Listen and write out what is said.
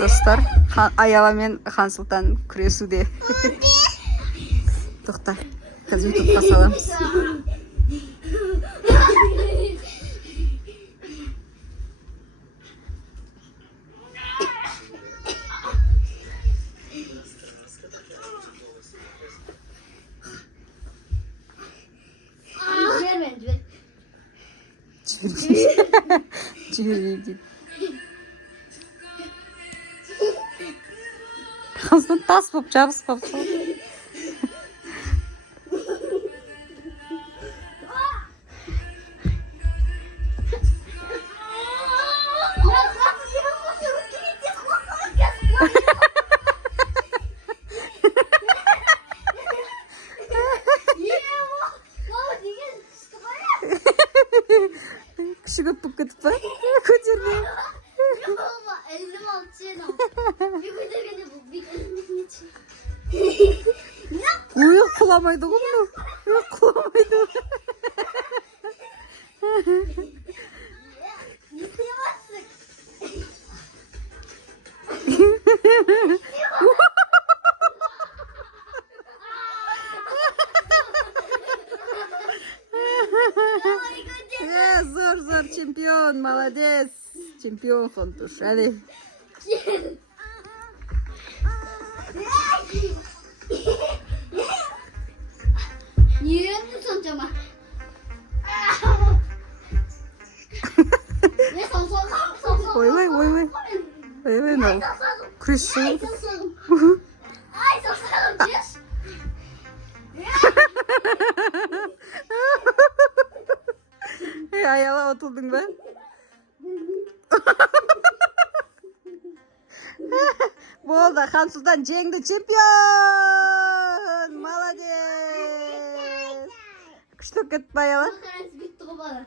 Dostlar, Ayala men Han Sultan күресуде. Тоқта, қазір YouTube'ға саламыз. Жібермеймін дейді. Қыздың тас болып жабыспап сол. Кіші көп болып кетіп па? Көтерме. Elini alçıyla. Bir көтергенде бұл Ой, құламайды ғой мұны. Құламайды. не істемezsin? Зор, чемпион, молодец. Чемпион Фонтуш, әлі. Niye soncama? Ne son. Ой, мынау. Күресші. Ay sosalım diyorsun. Ayala отылдың ба? Болды, Хан Сұлтан жеңді, чемпион! Молодец! Күшті кетті Ayala. Makarası bitti o bana.